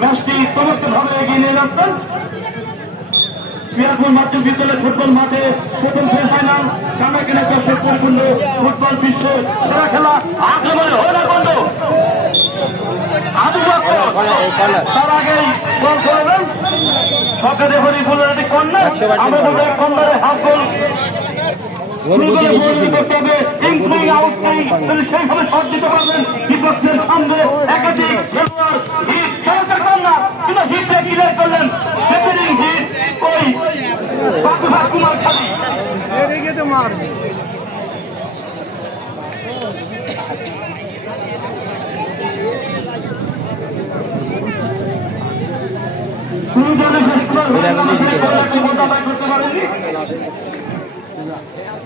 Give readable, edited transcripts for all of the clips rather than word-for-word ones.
ম্যাচটি চমৎকারভাবে এগিয়ে নিয়ে যাচ্ছেন। পিয়ারপুর মাধ্যমিক বিদ্যালয় ফুটবল মাঠে প্রথম সেমিফাইনাল কামাকিনা দর্শক পরিপূর্ণ ফুটবল বিশ্ব সেরা খেলা আক্রমণে হরিণাকুণ্ড তার আগেই গোল করবেন সরকারি হরিপুরের একটি কন্যা আমাদের কন্যারে হাফ গোল করতে হবে সেইভাবে শট দিতে পারবেন বিপক্ষের সামনে একাধিক খেলোয়াড় হিট খেলতে কন্যা কিন্তু হিটে ক্লিয়ার করলেন সেকেন্ডিং হিট ওই বাবুঘাট কুমার খালি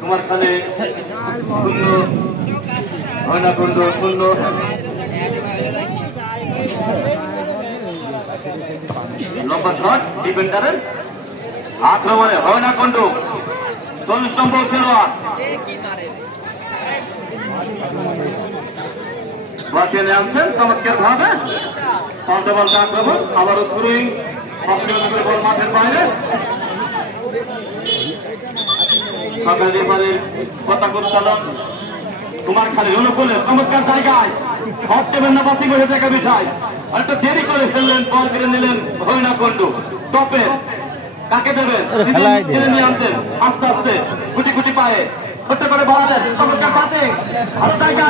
তোমার খালে শূন্য হরিণাকুণ্ড শূন্য লম্বা শট ডিফেন্ডারের আক্রমণে হরিণাকুণ্ড 40 নম্বর খেলোয়াড় বাঁচিয়ে নিয়ে আনছেন চমৎকার ভাবে পাল্টা পাল্টা আক্রমণ আবারও থ্রোয়িং বল মাঠের বাইরে পতাকা উত্তোলন তোমার খালি অনুকূলে চমৎকার জায়গায় শট দেবেন না বাতি করে দেখা বিষয় একটা দেরি করে ফেললেন বল কেড়ে নিলেন হরিণাকুণ্ড টপে কাকে দেবেন নিয়ে আনছেন আস্তে আস্তে গুটি গুটি পায়ে হতে পারে বলা যায় চমৎকার পাতে ভালো জায়গা